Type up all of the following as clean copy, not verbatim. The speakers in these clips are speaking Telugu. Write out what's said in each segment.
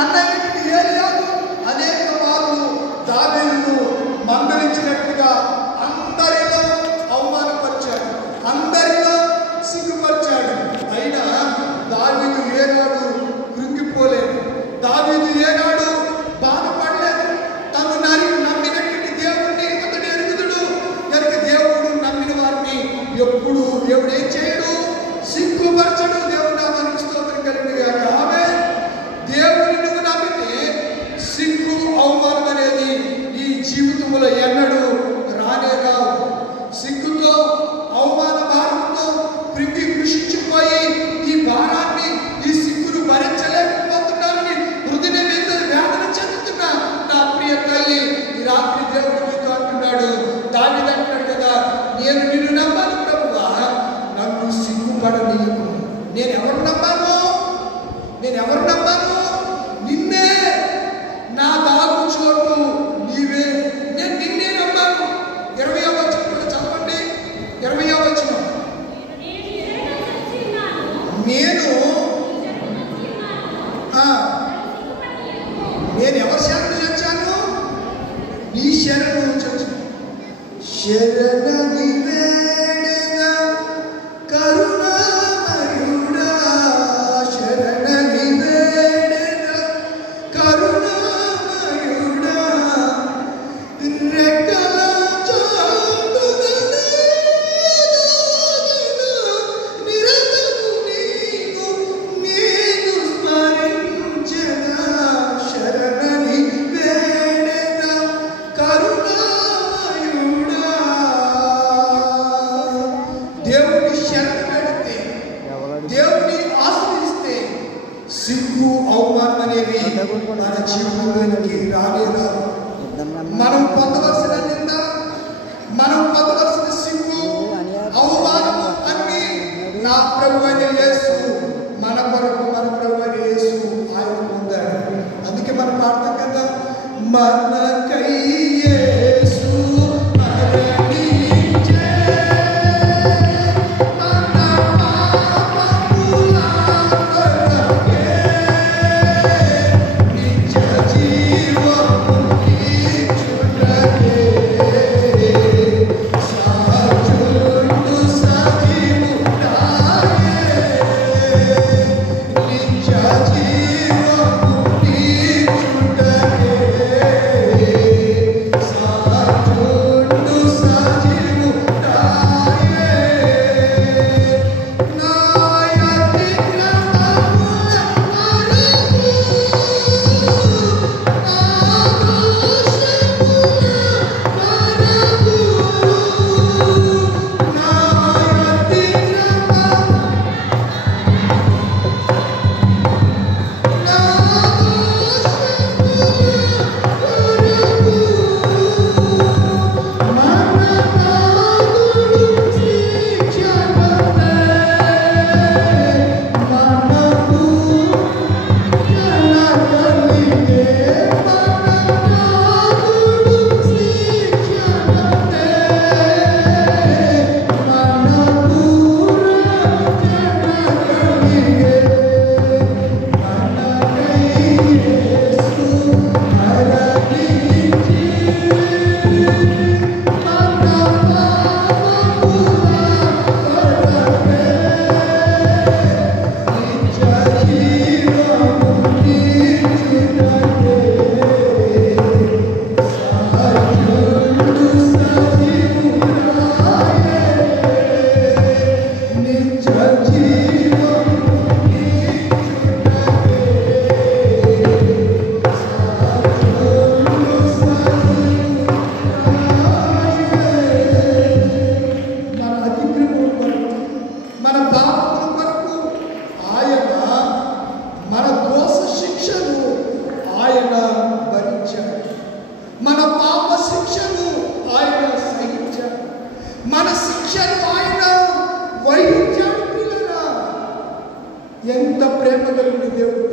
అన్నయ్యకి ఏలియాను అనేక మార్లు దావీదును మందలించినట్టుగా అందరిలో అవమానపరిచాడు, అందరిలో సిగ్గుపరిచాడు. అయినా దావీదు ఏనాడు కృంగిపోలేదు, దావీదు ఏనాడు బాధపడలేదు. తను నమ్మినటువంటి దేవుడిని అతడు ఎరుగుదుడు కనుక దేవుడు నమ్మిన వారిని ఎప్పుడు దేవుడు ఏం చేయడు, సిగ్గుపరచడు. దేవుడు నామానికి స్తోత్రం కలుగునుగా. ఆమేన్. దేవుని నువ్వు నమ్మితే సిగ్గు అవమానం అనేది ఈ జీవితంలో ఎన్నడూ రానే రావు. సిగ్గుతో అవమాన భారంతో కృషించిపోయి ఈ భారాన్ని ఈ సిగ్గును భరించలేకపోతున్నానని హృదయ మీద వేదన చెందుతున్నా నా ప్రియ తల్లి, ఈ రాత్రి దేవుడు నీతో అంటున్నాడు, దావీదు అంటున్నాడు కదా, నేను నిన్ను నమ్మాను ప్రభువా, నన్ను సిగ్గుపడనీయకు. నేను ఎవరు నమ్మాను? నిన్నే. నా దాగు చోటు నీవే. నేను నిన్నే నమ్మాను. 20వ వచనం కూడా చదవండి. 20వ వచనం. నేను ఎవరి శరణు చచ్చాను? నీ శరణు చచ్చాను. శరణి వేడగా కరుణామయుడా, శరణి వేడగా కరుణామయుడా, రెక్కల చాటున నిరతము నేను స్మరించగా, శరణి వేడగా కరుణామయుడా. దేవుని శరణు పెడితే, దేవుని ఆశ్రయిస్తే సిగ్గు అవమానం అనేవి మన జీవితంలోకి రానే రావు. మనం పొందవలసిన నింద, మనం పొందవలసిన సిగ్గు అవమానము అన్ని నా ప్రభువైన యేసు మన కొరకు, మన ప్రభువైన యేసు ఆయన పొందాడు. అందుకే మనం పాడతాం కదా, మనకై యేసు మరణించే, మన పాపముల కొరకే నిత్య జీవము ఇచ్చుటకే, సహజుండు సజీవుడాయే, నిత్య జీవము ఇచ్చుటకే, సహజుండు సజీవుడాయే. నా అతిక్రమముల అడుగు, నా దోషముల మరగు, నా అతిక్రమముల మన పాపముల కొరకు ఆయన మన దోష శిక్షను ఆయన భరించాడు, మన పాప శిక్షను ఆయన సహించాడు, మన శిక్షను ఆయన వహించాడు. పిల్లరా, ఎంత ప్రేమ కలిగిన దేవుడు!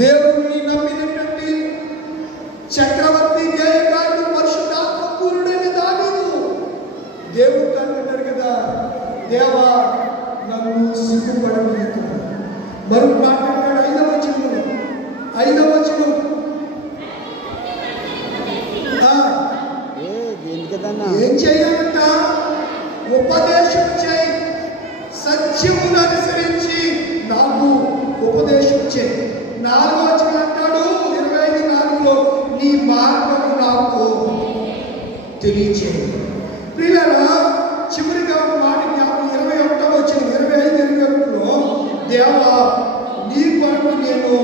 దేవుడిని నమ్మినటువంటి చక్రవర్తి జయగాడు పరిశుద్ధాత్మ పూర్ణుడైన దావీదు దేవుడు అంటున్నాడు కదా, దేవా నన్ను సిగ్గుపడలేదు. మరొక మాట అంటాడు 5వ వచనంలో, తెలియచేయండి. ప్రియులారా, చివరిగా ఒక మాట జ్ఞాపకం 21వ వచనం 25-21లో దేవా నీ కొరకు నేను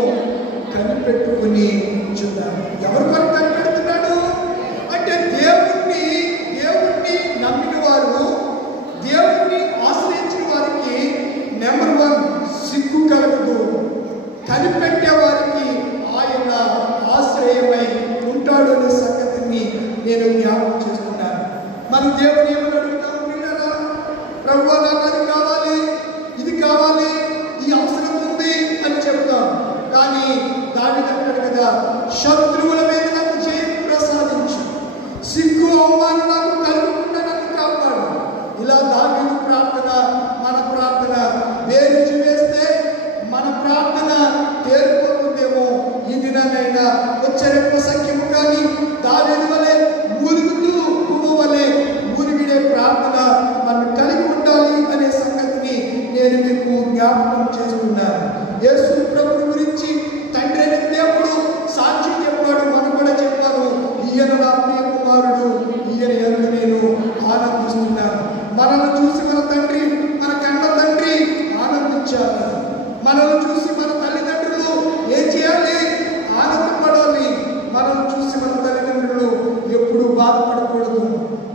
కనిపెట్టుకుని ఉంచున్నాను. ఎవరి కొరకు కనిపెడుతున్నాడు అంటే దేవుణ్ణి నమ్మిన వారు, దేవుణ్ణి ఆశ్రయించిన వారికి నెంబర్ 1 సిగ్గు కలగదు. కనిపెట్టే వారికి ఆయన ఆశ్రయమై ఉంటాడు అనే సంగతిని నేను జ్ఞాపకం చేస్తున్నాను. మనం దేవుని ఏమని అడుగుతాం? ప్రభువా నాకు అది కావాలి, ఇది కావాలి, ఈ అవసరం ఉంది అని చెప్తాం. కానీ దావీదు అంటాడు కదా, శత్రువుల మీద నాకు జయం ప్రసాదించు, సిగ్గు అవమానం నాకు కలుగకుండా నన్ను కాపాడు. ఇలా దావీదు ప్రార్థన, మన ప్రార్థన వేరుచి వేస్తే మన ప్రార్థన తేలిపోతుందేమో. ఈ దినానైనా వచ్చరేప సంఖ్యము కానీ దావీదు వలె మూలుగుతూ పువ్వు వలె మూలిగిడే ప్రార్థన మనం కలిగి ఉండాలి అనే సంగతిని నేను మీకు జ్ఞాపకం చేస్తున్నాను. యేసు ప్రభువు గురించి తండ్రి అయిన దేవుడు సాక్ష్యం చెప్పాడు. మనం కూడా చెప్పాము, ఈయన నా ప్రియ కుమారుడు, ఈయన యందు నేను ఆనందిస్తున్నాను. మనల్ని చూసి మన తండ్రి, మన కన్న తండ్రి ఆనందించాలి. మనల్ని చూసి మన తల్లిదండ్రులు ఏం చేయాలి? ఆనందపడాలి. మనల్ని చూసి మన తల్లిదండ్రులు ఎప్పుడు బాధపడకూడదు.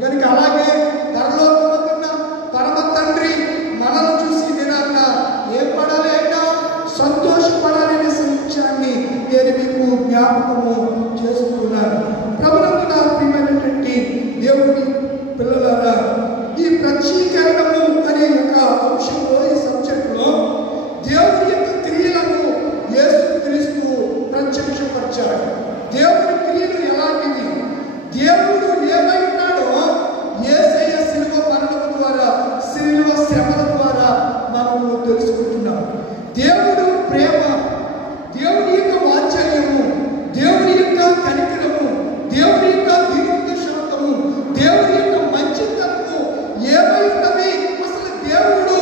కనుక అలాగే పరలోకమందున్న పరమ తండ్రి మనల్ని చూసి దినాన్న ఏం పడాలి? అయినా సంతోషపడాలి అనే సందేశాన్ని నేను మీకు జ్ఞాపకము చేస్తున్నాను. ప్రభువునందు నా ప్రియమైనటువంటి దేవుని పిల్లలారా, ఈ ప్రత్యీకరణము అనే యొక్క అంశంలో, ఈ సబ్జెక్టులో దేవుని యొక్క క్రియలను యేసుక్రీస్తు ప్రత్యక్షపరిచాడు. దేవుని క్రియలు ఎలాంటివి? దేవుడు ఏమై ఉన్నాడో యేసయ్య శిలువ మరణం ద్వారా, శిలువ శ్రమల ద్వారా మనము తెలుసుకుంటున్నాం. దేవుడు ప్రేమ, దేవుని యొక్క వాత్సల్యము, దేవుని యొక్క కనికరము, దేవుని యొక్క దీర్ఘ శాంతము, దేవుని యొక్క మంచితనము ఏమై ఉన్నది? అసలు దేవుడు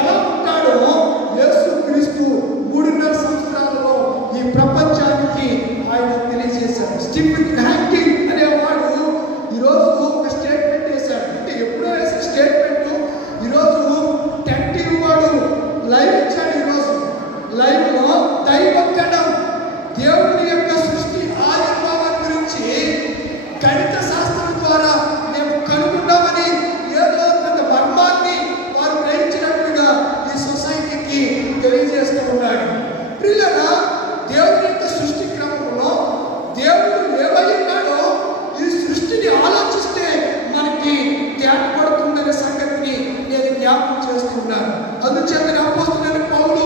ఎలా ఉంటాడో యేసుక్రీస్తు 3.5 సంవత్సరాలలో ఈ ప్రపంచానికి ఆయన తెలియజేశాడు. స్టీఫెన్ హ్యాకింగ్ అనేవాడు ఈరోజు ఒక స్టేట్మెంట్ వేశాడు. అంటే ఎప్పుడో వేసిన స్టేట్మెంట్ ఈరోజు 10 టీవీ వాడు లైవ్ ఇచ్చాడు. ఈరోజు లైవ్లో దైవగణం, దేవుని యొక్క సృష్టి ఆవిర్భావం గురించి గణిత శాస్త్రం ద్వారా మేము కనుగొన్నామని ఏదో కొంత మర్మాన్ని వారు గ్రహించినట్లుగా ఈ సొసైటీకి తెలియజేస్తూ ఉన్నాడు. ప్రియులారా, దేవుని యొక్క సృష్టి క్రమంలో దేవుడు ఏమై ఉన్నాడో ఈ సృష్టిని ఆలోచిస్తే మనకి ధ్యానపడుతుందనే సంగతిని నేను జ్ఞాపకం చేస్తున్నాను. అందుచేత అపోస్తలుడైన పౌలు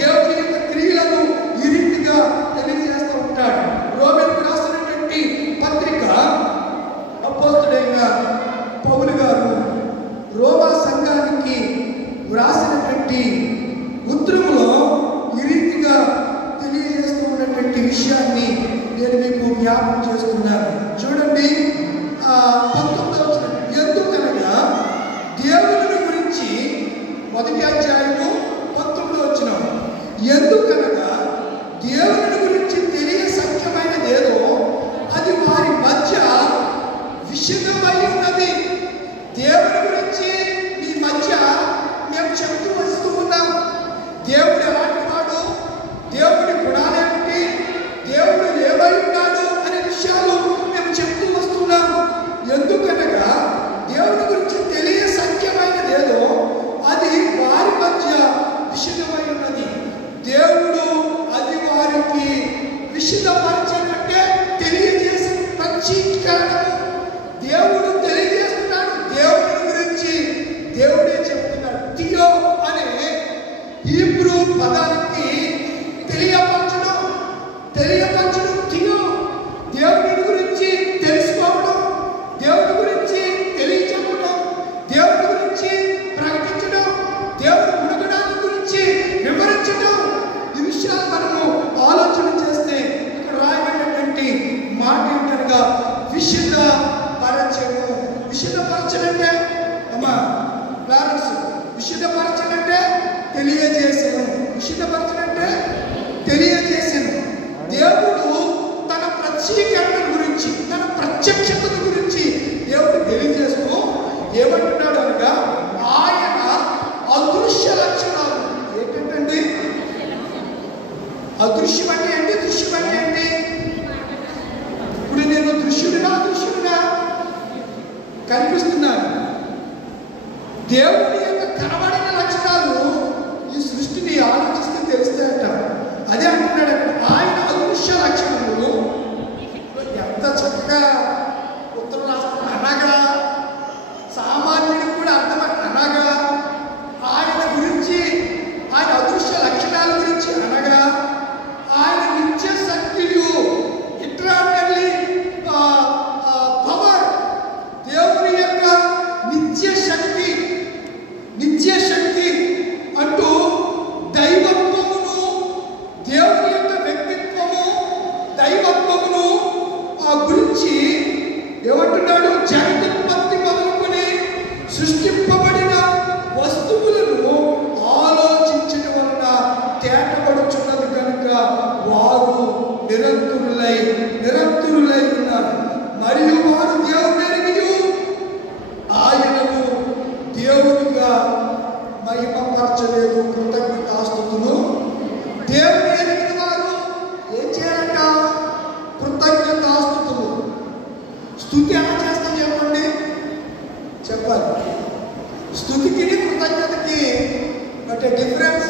దేవుని యొక్క క్రియలను ఈ రీతిగా తెలియజేస్తూ ఉంటాడు. రోమీయులకు రాసినటువంటి పత్రిక అపోస్తలుడైన పౌలు గారు రోమా సంఘానికి వ్రాసినటువంటి ఉత్తరంలో ఈ రీతిగా తెలియజేస్తూ ఉన్నటువంటి విషయాన్ని నేను మీకు జ్ఞాపకం చేస్తున్నాను. చూడండి, 19వ వచనం, ఎందుకనగా దేవుని గురించి, 1వ అధ్యాయము 19వ వచనం, ఎందుకనగా దేవుని గురించి తెలియ సత్యమైనదేదో అది వారి మధ్య విషదమై ఉన్నది. దేవుని గురించి మీ మధ్య మేము చెప్తూ వస్తూ ఉన్నాం. దేవుడు ఎలాంటి వాడు, దేవుడి గుణాలేమిటి, దేవుడు ఏమై ఉన్నాడు అనే విషయాలు మేము చెప్తూ వస్తున్నాం. ఎందుకనగా దేవుడి గురించి తెలియ సత్యమైనదేదో అది వారి మధ్య విషదమై ఉన్నది. దేవుడు అది వారికి విషదపరచనంటే తెలియజేసిన ప్రత్యీకరణము. దేవుడు తెలియజేస్తున్నాడు. దేవుడి గురించి దేవుడే చెప్తున్నాడు. థియో అనే హీబ్రూ పదానికి తెలియపరచడం థియో. దేవుడి గురించి తెలుసుకోవడం, దేవుడి గురించి తెలియచెప్పడం, దేవుడి గురించి ప్రకటించడం, దేవుడి గుణగణాల గురించి వివరించడం. ఈ విషయాలు మనము ఆలోచన చేస్తే ఇక్కడ రాయబడినటువంటి మాట ఏంటనగా విషదపరచము. విషదపరచనంటే అమ్మా ప్లారెన్స్, విషదపరచనంటే తెలియజేసాను. విషదపరచనంటే తెలియజేసాను. దేవుడు అదృశ్యం అంటే ఏంటి? దృశ్యం అంటే ఏంటి? ఇప్పుడు నేను దృశ్యుడిగా కనిపిస్తున్నాను. దేవుడి యొక్క కనబడిన లక్షణాలు ఈ సృష్టిని ఆలోచిస్తే తెలుస్తాయట. అదే అంటున్నాడు ఆయన అదృశ్య లక్షణములు ఎంత చక్కగా ఉత్తరం రాష్ట్రం అనగా సామాన్యుడికి కూడా అర్థం అనగా ఆయన గురించి, ఆయన అదృశ్య లక్షణాల గురించి అనగా ఆయన నిత్య శక్తియు ఇట్రానల్లీ పవర్, దేవుని యొక్క నిత్య శక్తి అంటూ దైవత్వమును, దేవుని యొక్క వ్యక్తిత్వము, దైవత్వమును గురించి ఏమంటున్నాడు? జగదుత్పత్తి మొదలుకొని సృష్టింపబడిన వస్తువులను ఆలోచించడం వలన తేటపడుచున్నది కనుక వారు నిరంతరులై ఉన్నారు. మరియు వారు దేవుని ఎరిగి ఆయనను దేవునిగా మహిమపరచలేదు. కృతజ్ఞతాస్తుతులు. దేవుని ఎరిగిన వారు ఏం చేయాలంట? కృతజ్ఞతాస్తుతులు. స్తుతి ఎలా చేస్తాం చెప్పండి? చెప్పాలి. స్తుతికి కృతజ్ఞతకి బట్ డిఫరెన్స్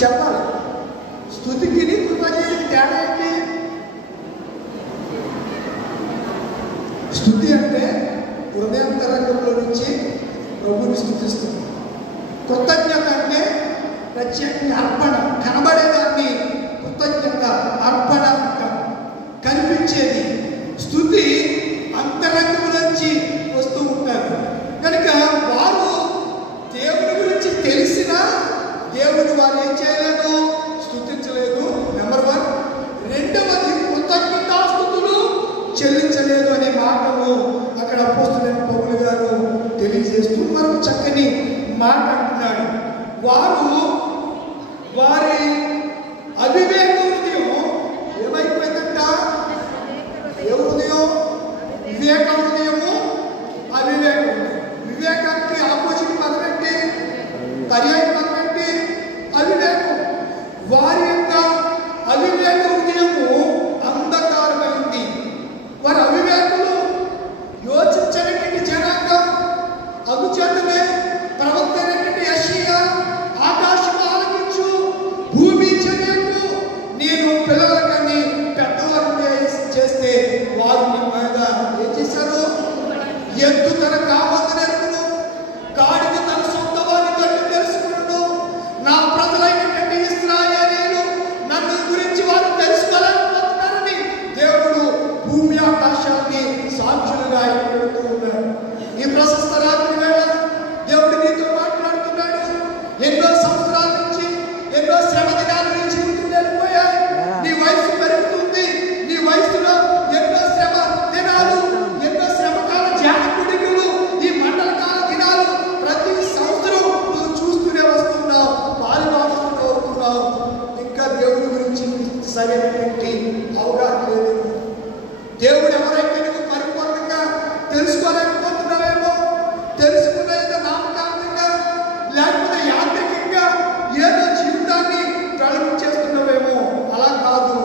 చెప్పాలి. స్తుతికి కృతజ్ఞతకి తేడా ఏంటి? స్తుతి అంటే హృదయాంతరంగంలో నుంచి ప్రభువుని స్తుతిస్తుంది. కృతజ్ఞత అంటే ప్రత్యేకంగా అర్పణ, కనబడేదాన్ని కృతజ్ఞత అర్పణ అంటాం. కనిపించేది స్తుతి అంతరంగం నుంచి వస్తూ ఉంటారు కనుక వారు దేవుని గురించి తెలిసిన దేవుని వారు ఏం చేయలేదు? స్తుతించలేదు. నెంబర్ 1. రెండవది కృతజ్ఞతాస్తుతులు చెల్లించలేదు అనే మాటను అక్కడ అపోస్తలుడైన పౌలు గారు తెలియజేస్తూ మనకు చక్కని మాట అంటున్నాడు. వారి అవివేక హృదయం ఏమైపోయిందంట? ఏ హృదయం? వివేక హృదయము, అవివేక హృదయం. వివేకానికి ఆపోజిట్ పదం ఏంటి? పర్యాయ పదం ఏంటి? అవివేకం. వారి యొక్క అవివేక హృదయము అంధకారమైంది. వారి అవివేకులు, యోచించనటువంటి జనాంగం. అందుచేతనే ప్రవక్త అయినటువంటి యెషయా ఆకాశం ఆలకించు, భూమి చెయ్యకు, నేను పిల్లలకని పెద్దవారిని చేస్తే వారు నీ మీద ఏం చేశారు? ఎద్దు తన కావద్దని ఎరుగును, గాడిద తన సొంత వారిని తట్టు తెలుసుకును. నా ప్రజలైనటువంటి ఇశ్రాయేలీయులు నన్ను గురించి వారు తెలుసుకోలేకపోతున్నారని దేవుడు భూమి ఆకాశాన్ని సాక్షులుగా పెడుతూ ఉన్నాడు. ఈ ప్రశస్త రాత్రి వేళ దేవుడు నీతో మాట్లాడుతున్నాడు. ఎన్నో సంవత్సరాల నుంచి, ఎన్నో శ్రమ దినాల నుంచి వెళ్ళిపోయాయి. నీ వయసు పెరుగుతుంది. నీ వయసులో ఎన్నో శ్రమ దినాలు, ఎన్నో శ్రమకాల జాతకుడికులు, ఈ మండల కాల దినాలు ప్రతి సంవత్సరం నువ్వు చూస్తూనే వస్తున్నావు, పాలుభాగస్తులు అవుతున్నావు. ఇంకా దేవుడి గురించి సరైనటువంటి అవగాహన లేదు. దేవుడు ఎవరైతే నువ్వు పరిపూర్ణంగా తెలుసుకోలేకపోతున్నావేమో, తెలుసుకునేది నామకాంతంగా లేకపోతే యాంత్రికంగా ఏదో జీవితాన్ని ప్రళయం చేస్తున్నావేమో. అలా కాదు.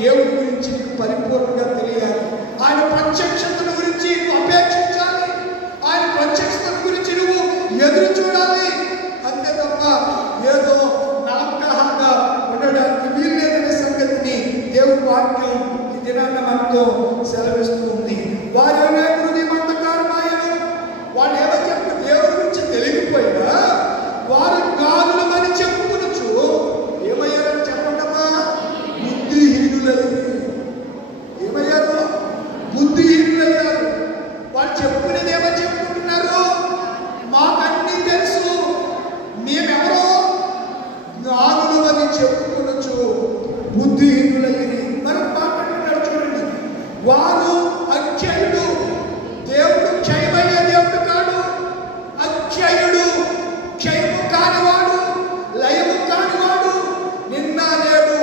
దేవుడి గురించి నీకు పరిపూర్ణంగా తెలియాలి. ఆయన ప్రత్యక్షతను గురించి నువ్వు అపేక్షించాలి. ఆయన ప్రత్యక్షత గురించి నువ్వు ఎదురు చూడాలి. అంతే తప్ప ఏదో నామకాహంగా ఉండడానికి వీల్లేదనే సంగతిని దేవుడి వాక్యం ఈ దినాన్ని మనతో సెలవిస్తూ ఉంది. వారి హృదయం అంధకారమాయను. వాళ్ళు ఏమో చెప్పు దేవుడి గురించి తెలియకపోయినా వారు గాలులమని చెప్పుకొనొచ్చు. ఏమయ్యారని చెప్పండమ్మా? బుద్ధిహీనులయ్యారు. ఏమయ్యారు? బుద్ధిహీనులయ్యారు. వాళ్ళు చెప్పుకునేది ఏమో చెప్పుకుంటున్నారు? మాకన్నీ తెలుసు, మేమెవరో జ్ఞానులమని చెప్పుకొనొచ్చు. బుద్ధిహీనులయ్యి మనం మాట్లాడుతున్నారు. చూడండి, వారు అక్షయుడు. దేవుడు క్షయమయ్యే దేవుడు కాడు. అక్షయుడు, క్షయము కానివాడు, లయము కానివాడు, నిన్న నేడు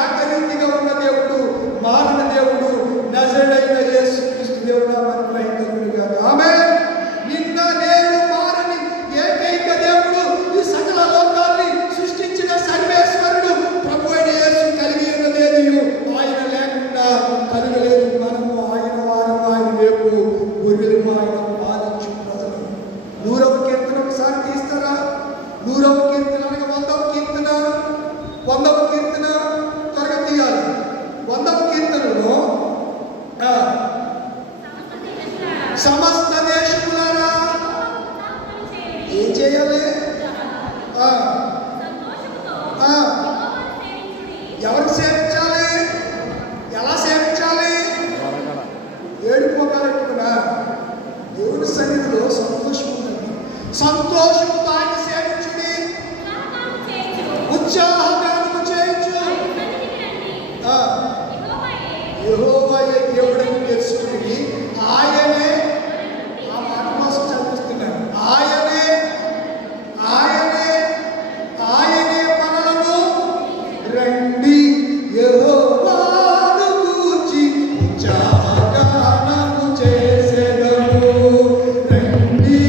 ఏకరీతిగా ఉన్న దేవుడు, మారిన దేవుడు, నజరేయుడైన యేసుక్రీస్తు దేవుడు మనకు మహిమ గాక. ఆమేన్. నిన్న నేడు మారని ఏకైక దేవుడు, ఈ సకల లోకాన్ని సృష్టించిన సర్వేశ్వరుడు, ఉత్సాహగానము చేయించు. యెహోవాయే దేవుడని తెలుసుకుని ఆయనే, ఆ మాట కోసం చదివిస్తున్నాను, ఆయనే మనలను రండి యెహోవాను గూర్చి ఉత్సాహగానము చేసెదము. రండి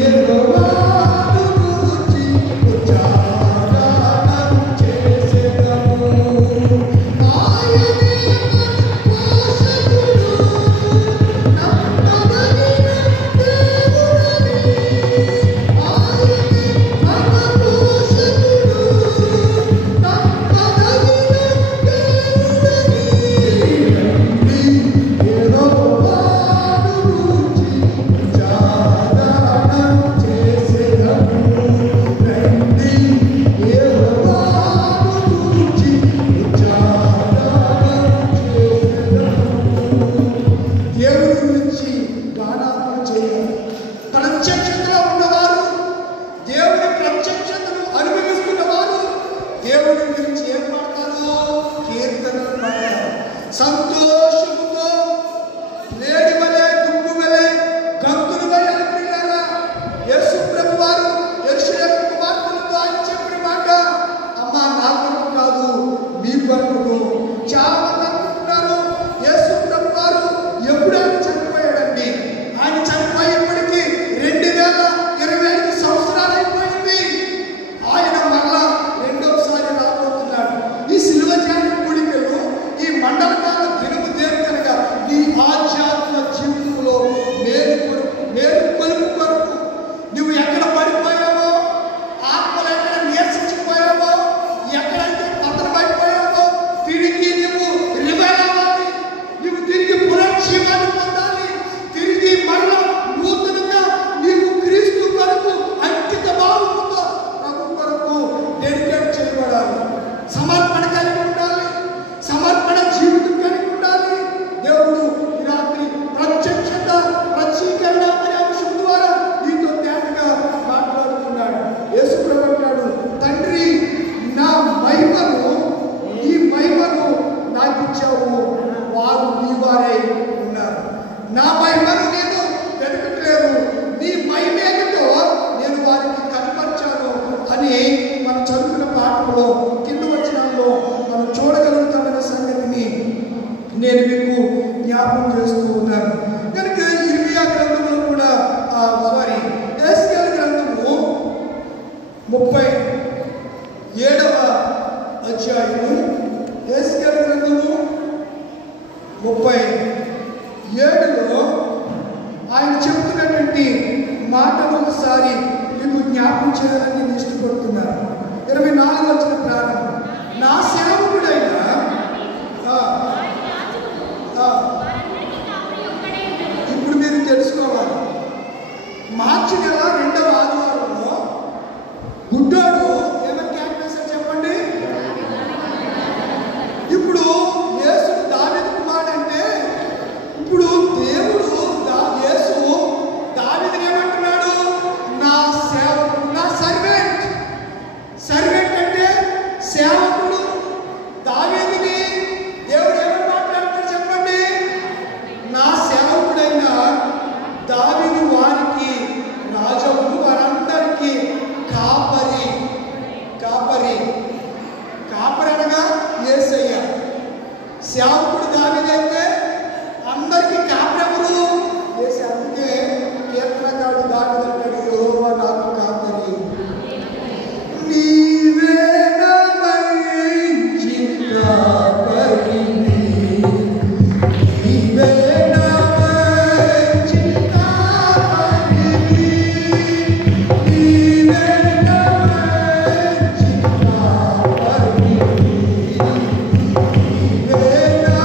యెహోవాను గూర్చి ఉత్సాహగానము చేసెదము. ఆయనే పోషకుడు, నమ్మదగిన దేవుడని. ఆయనే మన పోషకుడు, నమ్మదగిన దేవుడని. రండి యెహోవాను గూర్చి ఉత్సాహగానము చేసెదము. రండి యెహోవాను గూర్చి ఉత్సాహగానము చేసెదము. దేవుని గురించి గానాపన చేయాలి. ప్రత్యక్షతలో ఉన్నవారు, దేవుని ప్రత్యక్షతను అనుభవిస్తున్నవారు దేవుని గురించి ఏం పాడతారు? కీర్తనలు పాడతారు. సంతోషముతో లేడి వలె, దుమ్ము వలె, గంతులు వలె అనుకున్నారా? యేసు ప్రభు వారు యెరూషలేము కుమార్తెలతో ఆయన చెప్పిన మాట, అమ్మా నా కొరకు కాదు మీ కొరకు. చాలా మంది అనుకుంటున్నారు యేసు ప్రభు వారు ఎప్పుడు ఆయన చనిపోయాడండి. ఆయన చనిపోయేప్పటికీ 2025 సంవత్సరాలు అయిపోయింది. ఆయన మళ్ళా రెండోసారి రాబోతున్నాడు. ఈ సిలువ ధ్యాన కూడికలు, ఈ మండలకాల దినము దేనికనగా నీ ఆధ్యాత్మిక జీవితంలో మేలు కొలుపు కొరకు నువ్వు ఎక్కడ పడిపోయావో, ఆత్మలు ఎక్కడ నిరసించిపోయావో, ఎక్కడైతే పతనమైపోయావో తిరిగి నువ్వు రివైవ్ అవ్వాలి. నువ్వు తిరిగి పునర్జీవాన్ని పొందాలి. తిరిగి మరలా నూతనంగా నీవు క్రీస్తు కొరకు అంకిత భావముతో ప్రభు కొరకు డెడికేట్ చేయబడాలి. సమర్పణ కలిగి ఉండాలి. సమర్పణ జీవితం కలిగి ఉండాలి. దేవుడు ఈ రాత్రి ప్రత్యక్షత, ప్రత్యీకరణ అనే అంశం ద్వారా నీతో తేటగా మాట్లాడుతున్నాడు. యేసు ప్రభు అంటాడు, తండ్రి నా మహిమను, ఈ మహిమను నాకు ఇచ్చావు, వారు నీ వారే ఉన్నారు. నా మహిమను నేను వెతకట్లేదు, నీ మహిమ ఏమిటో నేను వారికి కనపరిచాను అని మనం చదువుకున్న పాఠంలో కింద వచనాల్లో మనం చూడగలుగుతామనే సంగతిని నేను మీకు జ్ఞాపకం చేస్తూ ఉన్నాను. కనుక ఇర్మియా గ్రంథంలో కూడా యెహెజ్కేలు గ్రంథము 37వ అధ్యాయము, యెహెజ్కేలు గ్రంథము 37లో ఆయన చెప్తున్నటువంటి మాటను ఒకసారి మీకు జ్ఞాపకం చేయాలని నేను ఇష్టపడుతున్నాను. 24 వచ్చిన ప్రారంభం, నా సేవకుడైన ఇప్పుడు మీరు తెలుసుకోవాలి. మార్చి నెల 2వ ఆదివారంలో గుడ్డోడు ఏమని క్యాన్వేశారు చెప్పండి? ఇప్పుడు యేసు దావీదు కుమారుడు అంటే, ఇప్పుడు దేవుడు యేసు దావీదుని ఏమంటున్నాడు? నా సేవకుడు, నా సర్వెంట్. సర్వెంట్ అంటే సేవకుడు. దావీదుని దేవుడు ఏమని మాట్లాడుతాడు చెప్పండి? నా సేవకుడైన దావీదు వారికి రాజవుడు, వారందరికీ కాపరి. కాపరి అనగా యేసయ్య. సేవకుడు దావీదైతే అందరికీ కాపరి ఎవరు? యేసు. అందుకే కీర్తనకారుడు దావీదు అంటాడు, యెహోవా నాకు కాపరి, నీవే నా మంచి కాపరి, నీవే నా మంచి కాపరి, నీవే నా మంచి కాపరి, నీవే నా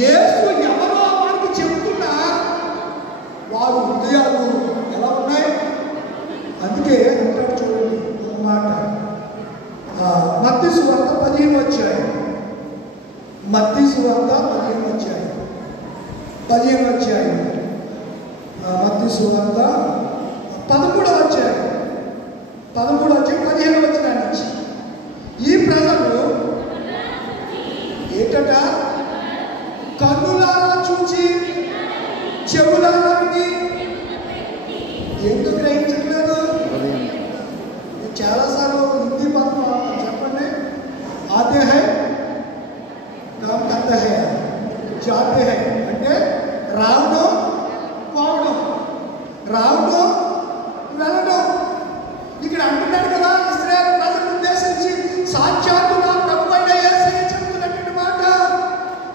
యేసు ఎవరో వారికి చెబుతున్నా వారు హృదయాలు ఎలా ఉన్నాయి? అందుకే అంటాడు చూడండి ఒక మాట, మత్తయి సువార్త 15వ అధ్యాయం, మత్తయి సువార్త 15వ అధ్యాయం, మత్తయి సువార్త 13వ అధ్యాయం 15వ వచనం నుంచి, ఈ ప్రజలు ఏటట కన్నులారా చూచి చెవులారా విని ఎందుకు గ్రహించట్లేదు? చాలాసార్లు హిందీ పదం చెప్పండి. ఆతే హై కామ్ కర్తే హై, జాతే హై అంటే రావడం పోవడం, రావడం వెళ్ళడం. ఇక్కడ అంటున్నాడు కదా ఇశ్రాయేలు ప్రజలను ఉద్దేశించి, సాక్షాత్తు నా ప్రభువైన యేసయ్య చెబుతున్నటువంటి మాట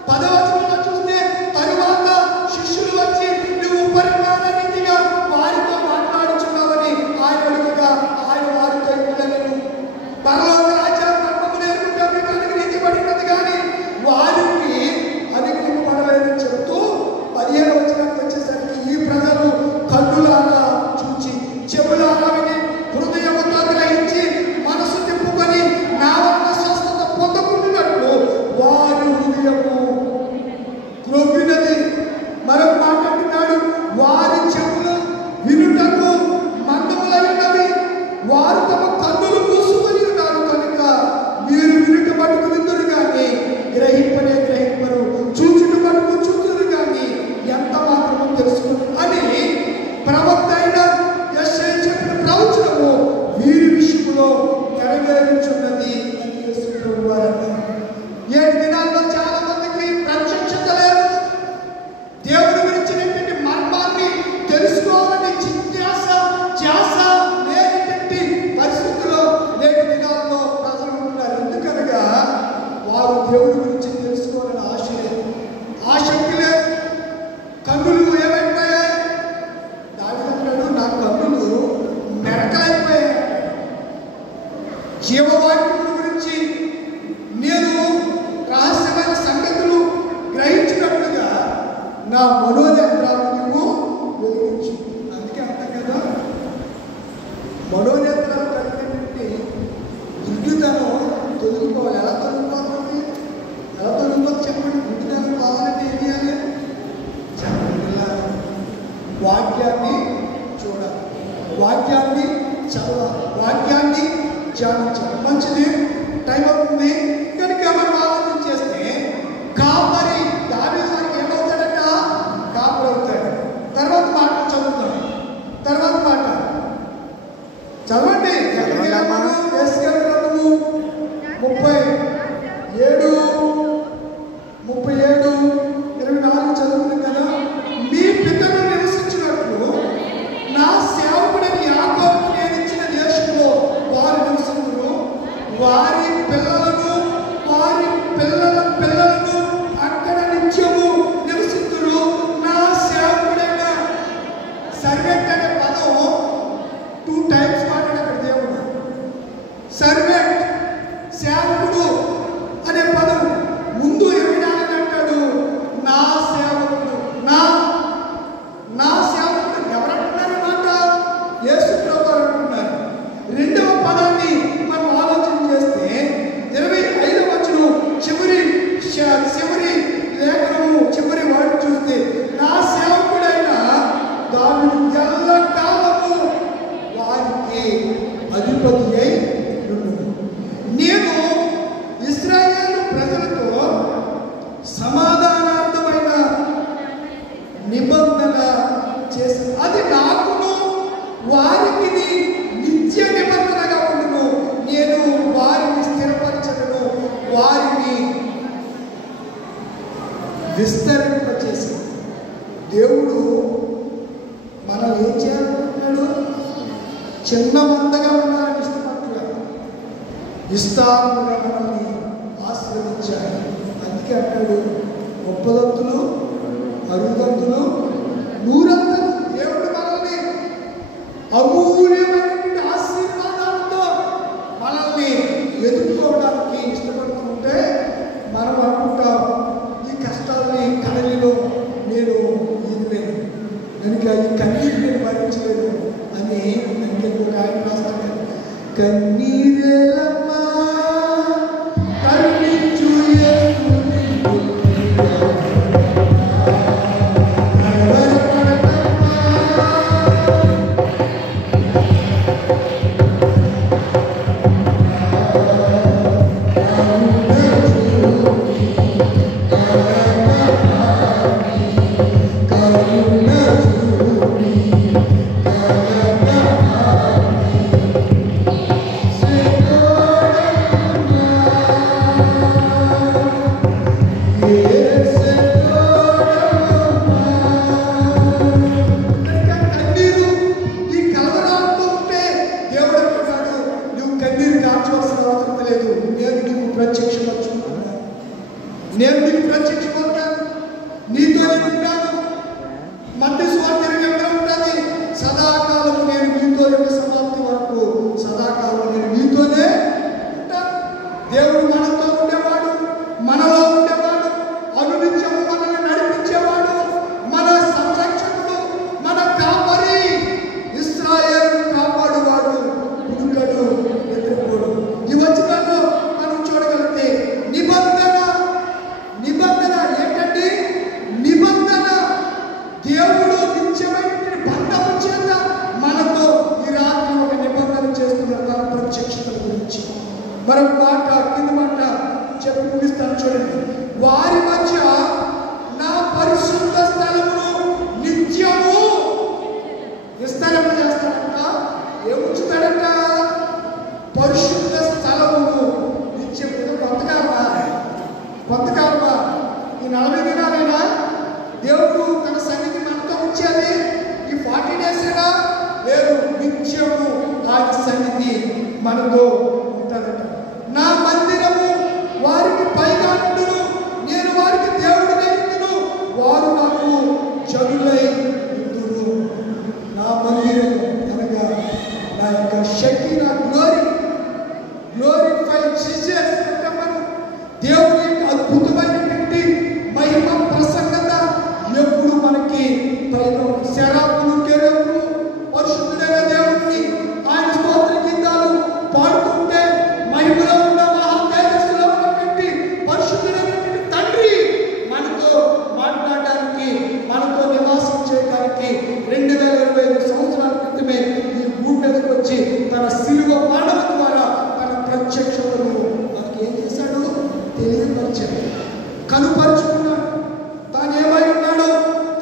10వ వచనంలో చూస్తే, తరువాత శిష్యులు వచ్చి నువ్వు పరిమాణ రీతిగా వారితో మాట్లాడుచున్నావని ఆయన అడుగుగా, ఆయన వారితో ఇట్లనెను, పరలోక రాజ్య మర్మము నేర్పుట మీకు అనుగ్రహించబడినది కానీ వారికి అనుగ్రహింపబడలేదని చెబుతూ 15వ వచనానికి వచ్చేసరికి, ఈ ప్రజలు కన్నులారా చూచి చెవులారా విని హృదయముతో గ్రహించి మనసు తిప్పుకొని నా వల్ల స్వస్థత పొందకుంటున్నట్లు వారి హృదయము క్రొవ్వినది. మరొక మాట అంటున్నాడు, వారి చెవులు వినుటకు మందములైనవి, వారు తమ కన్నులు మూసుకొని ఉన్నారు కనుక మీరు వినుట మటుకు విందురు కానీ గ్రహింపనే గ్రహింపరు, చూచుట మటుకు చూచురు కానీ ఎంత మాత్రము తెలుసుకుని అని ప్రవక్త అయిన యెషయా చెప్పిన ప్రవచనము వీరి విషయంలో నెరవేరుచున్నది అని యేసు ప్రభువు వారు అన్నారు. 7 దినాల్లో చాలా మందికి ప్రత్యక్షత లేదు. దేవుడి గురించినటువంటి మర్మాన్ని తెలుసుకోవాలని జిజ్ఞాస ధ్యాస లేనటువంటి పరిస్థితుల్లో 7 దినాల్లో ప్రజలు ఉంటున్నారు. ఎందుకనగా వారు దేవుడి గురించి తెలుసుకోవాలని ఆశ లేదు, ఆసక్తి లేదు. కన్నులు ఏమైపోయాయి? దావీదు నా కన్నులు మెరకలైపోయాయి. జీవవాక్యం గురించి నేను రహస్యమైన సంగతులు గ్రహించినట్లుగా నా మనోనేత్రాలను నువ్వు వెలిగించు. అందుకే అంత కదా, మనోనేత్రాలు కలిగినటువంటి గుడ్డితనం తొలగిపోవాలి. ఎలా తొలగిపోతుంది? ఎలా తొలగిపోతుంది చెప్పండి. గుడ్డితనం కావాలంటే ఏం చేయాలి? చెప్పండి. వాక్యాన్ని చూడాలి, వాక్యాన్ని చదవాలి, వాక్యాన్ని ధ్యానించాలి. మంచిది, టైం అవుతుంది కనుక మనం ఆలోచన చేస్తే కాపరి దావీదు వారికి ఏమవుతాడట? కాపరి అవుతాడు. తర్వాత మాట చదువుతాం, తర్వాత మాట చదవండి. ఎస్కేల్ గ్రంథము 37:24 చదువుతుంది కదా, మీ పితరులు నివసించినట్లు నా సేవకుడైన యాకోబుకు నేను ఇచ్చిన దేశంలో వారు నివసించును, వారి పిల్లలను వారి పిల్లల పిల్లలను అక్కడ నిత్యము నివసించును. నా సేవకుడైన సర్వెంట్ అనే పదం 2 టైమ్స్ మాట్లాడాడు దేవుడు. సర్వెంట్, సేవకుడు అనే పదం ముందు 24 అంటాడు. నా సేవకుడు, నా సేవకుడు ఎవరంటున్నారు మాట? యేసు ప్రభువు అంటున్నారు. రెండవ పదాన్ని మనం ఆలోచన చేస్తే 25వ వచనం చివరి లేఖనము చివరి వాడు చూస్తే, నా సేవకుడైన దావీదు ఎల్లకాలము వారికి అధిపతి అయి ఉండును. నేను ఇశ్రాయేలు ప్రజలతో సమాధానార్థమైన నిబంధన చేసి అది నాకును వారికి నిత్య నిబంధనగా ఉండును. నేను వారిని స్థిరపరచను, వారిని విస్తరింపచేసి. దేవుడు మనం ఏం చేయాలనుకుంటున్నాడు? చిన్న మందగా ఉండాలని ఇష్టపడుతున్నాడు, విస్తారముగా మనల్ని ఆశీర్వదించాడు. అందుకే అంటాడు, 30 60 100 దేవుడు మనల్ని అమూల్యమైనటువంటి ఆశీర్వాదాలతో మనల్ని ఎదుర్కోవడానికి ఇష్టపడుతుంటే మనం అనుకుంటాం ఈ కష్టాల్ని ప్రత్యక్షపరచుకుంటున్నాను. నేను నీకు ప్రత్యక్షమవుతాను, నీతో నేను ఉంటాను. మత్తయి సువార్త 28 ఉంటుంది, సదాకాలం నేను నీతో యుగ సమాప్తి వరకు సదాకాలం నేను నీతోనే ఉంటాను. దేవుడు మనతో ఉండేవాడు, మనలో ఉండేవాడు, అనునిత్యము మనల్ని నడిపించేవాడు, మన సంరక్షకుడు, మన కాపరి, ఇశ్రాయేలును కాపాడువాడు, ఉడుకడు ఎదుర్కోడు. ఈ వచనాల్లో మనం చూడగలిగితే నిబంధన ఏంటండి? నిబంధన దేవుడు నిత్యమైన బంధము చేత మనతో ఈ రాత్రి ఒక నిబంధన చేస్తున్నారు తన ప్రత్యక్షతల గురించి. మరొక మాట, కింద మాట చెప్పి ముగిస్తాను చూడండి. వారి మధ్య నా పరిశుద్ధ స్థలమును నిత్యము విస్తరణ చేస్తాడంట. ఏముంచుతాడంట? పరిశుద్ధ స్థలమును నిత్యం. కొంతకాలమా ఈ 40 దినాలైనా దేవుడు తన సన్నిధి మనతో ఉంచేది ఈ 40 డేసేనా? లేదు, నిత్యము ఆయన సన్నిధి మనతో ఉంటుందట. నా మందిరము వారికి పైగా ఉండును, నేను వారికి దేవుడినై ఉండును, వారు నాకు జనులై ఉండును. నా మందిరం అనగా నా యొక్క శక్తి, నా గ్లోరిఫై జీసస్ అంటే మనం దేవుని అద్భుతమైనటువంటి మహిమ ప్రసన్నత ఎప్పుడు మనకి పైన శరాపులు, కెరూబులు పరిశుద్ధుడైన దేవుడిని ఆయన స్తోత్ర గీతాలు పాడుతుంటే మహిమలో ఉన్న మహాతేజస్సులో ఉన్నటువంటి పరిశుద్ధుడైనటువంటి తండ్రి మనతో మాట్లాడడానికి, మనతో నివాసం చేయడానికి 2025 సంవత్సరాల క్రితమే ఈ భూమి మీదకి వచ్చి తన శిలువ మరణం ద్వారా తన ప్రత్యక్షతను మనకి ఏం చేశాడు? తెలియపరిచాడు, కనుపరుచుకున్నాడు. తాను ఏమై ఉన్నాడో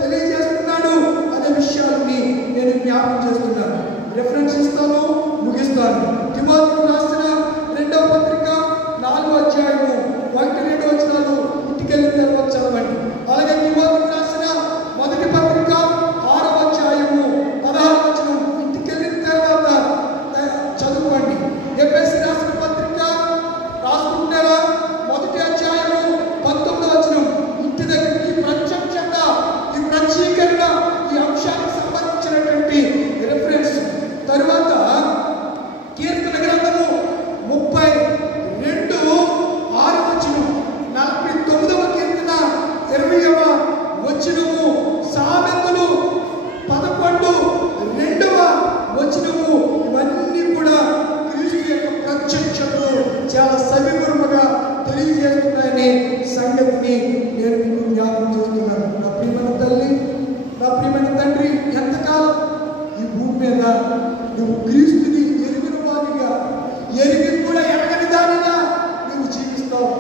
తెలియజేస్తున్నాడు. అనే విషయాలని నేను జ్ఞాపకం చేస్తున్నాను. రెఫరెన్స్ ఇస్తాను, ముగిస్తాను. తిమోతికి రాసిన 2వ పత్రిక 4వ అధ్యాయము 1-2 వచనాలు ఇంటికెళ్ళిన తర్వాత చదవండి. అలాగే తిమోతికి రాసిన మొదటి పత్రిక 6వ అధ్యాయము 16వ వచనం ఇంటికెళ్ళిన తర్వాత చదువుకోండి. ఎఫెసీ రాసిన పత్రిక రాసుకుంటారా? మొదటి అధ్యాయము 19వ వచనం ఇంటి దగ్గరికి ప్రత్యక్షత, ఈ ప్రత్యీకరణ, ఈ అంశానికి సంబంధించినటువంటి రెఫరెన్స్. తరువాత కీర్తన గ్రంథము 32:6 వచనం, 49వ కీర్తన 20వ వచనము, సామెతలు 11:2వ వచనము, ఇవన్నీ కూడా క్రీస్తు యొక్క ప్రత్యక్షతను చాలా సవివరముగా తెలియజేస్తున్నాయని సంగతిని నేను మీకు జ్ఞాపకం చేస్తున్నాను. నా ప్రియమైన తల్లి, నా ప్రియమైన తండ్రి, ఎంతకాలం ఈ భూమి మీద నువ్వు క్రీస్తుని ఎరిగిన వారిగా, ఎరిగి కూడా ఎరగని దానిగా నువ్వు జీవిస్తావు.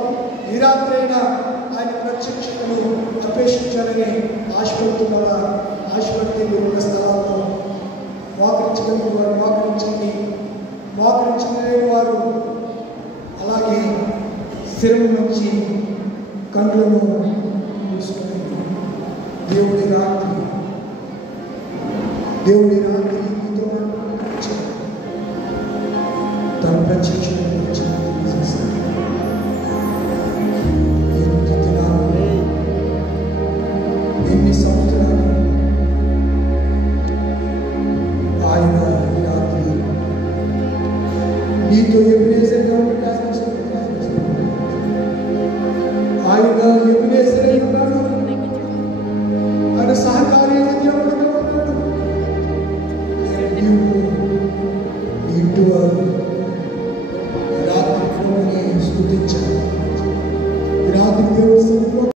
ఈ రాత్రైనా ఆయన ప్రత్యక్షతను అపేక్షించాలని ఆశపడుతున్నావా? ఆశపడితే ఉన్న స్థలాల్లో మోకరించగలిగిన వారు మోకరించండి, మోకరించలేని వారు అలాగే శిరము నుంచి కండ్లను మూసుకుని దేవుడి రాత్రి, దేవుడి